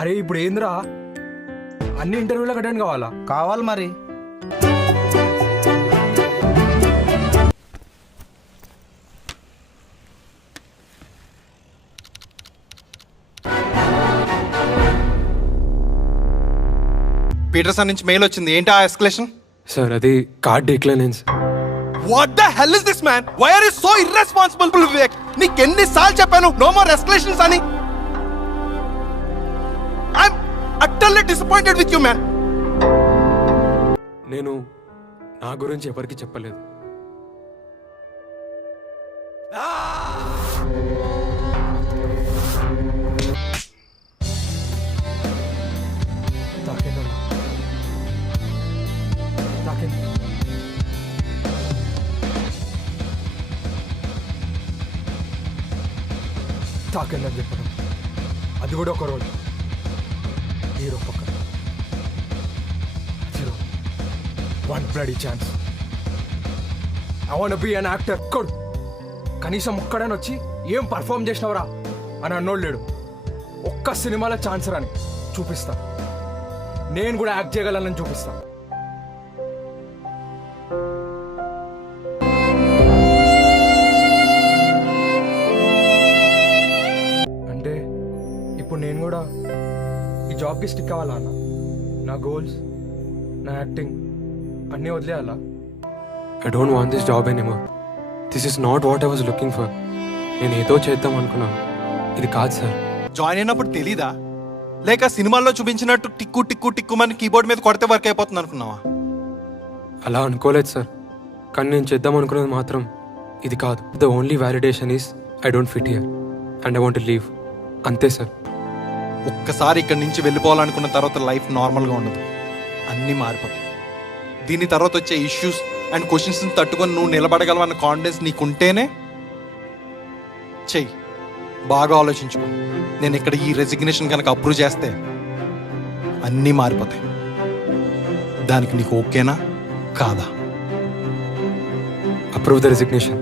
అరే ఇప్పుడు ఏందిరా, అన్ని ఇంటర్వ్యూలకు అటెండ్ కావాలా? కావాలి మరి. పీటర్సన్ నుంచి మెయిల్ వచ్చింది. ఏంటి ఆ ఎస్కలేషన్? సార్ అది card declines. What the hell is this man? Why are you so irresponsible Vivek? నీకు ఎన్నిసార్లు చెప్పాను నో మోర్ ఎస్కలేషన్స్ అని? I'm utterly disappointed with you man. నేను నా గురించి ఎవరికి చెప్పలేదు. తాకిందన్నా, తాకింది. తాకిందని చెప్పడం, అది కూడా ఒక రోజు. హీరో పక్కన 0 1 bloody chance. I want be an actor. కొడు కనీసం ఒక్కడని వచ్చి ఏం పర్ఫామ్ చేసినవరా అని అన్నోడు లేడు. ఒక్క సినిమాలో ఛాన్స్ రాని చూపిస్తా, నేను కూడా యాక్ట్ చేయగలనని చూపిస్తా. అంటే ఇప్పుడు నేను కూడా ఈ జాబ్కి స్టిక్ అవ్వాలా అన్న? నా గోల్స్, నా యాక్టింగ్ అన్నీ వదిలేయాలా? I don't want this job anymore. This is not what I was looking for. నేను ఏదో చేద్దాం అనుకున్నాను, ఇది కాదు సార్. జాయిన్ అయినప్పుడు తెలీదా? లేక సినిమాల్లో చూపించినట్టు టిక్కు టిక్కు టిక్కుమని కీబోర్డ్ మీద కొడితే వర్క్ అయిపోతుంది అనుకున్నావా? అలా అనుకోలేదు సార్, కానీ నేను చేద్దాం అనుకున్నది మాత్రం ఇది కాదు. The only validation is I don't fit here and I want leave. అంతే సార్. ఒక్కసారి ఇక్కడి నుంచి వెళ్ళిపోవాలనుకున్న తర్వాత లైఫ్ నార్మల్గా ఉండదు, అన్నీ మారిపోతాయి. దీని తర్వాత వచ్చే ఇష్యూస్ అండ్ క్వశ్చన్స్ని తట్టుకొని నువ్వు నిలబడగలవన్న కాన్ఫిడెన్స్ నీకుంటేనే చెయ్యి. బాగా ఆలోచించుకో. నేను ఇక్కడ ఈ రెసిగ్నేషన్ కనుక అప్రూవ్ చేస్తే అన్నీ మారిపోతాయి. దానికి నీకు ఓకేనా కాదా? Approve the resignation.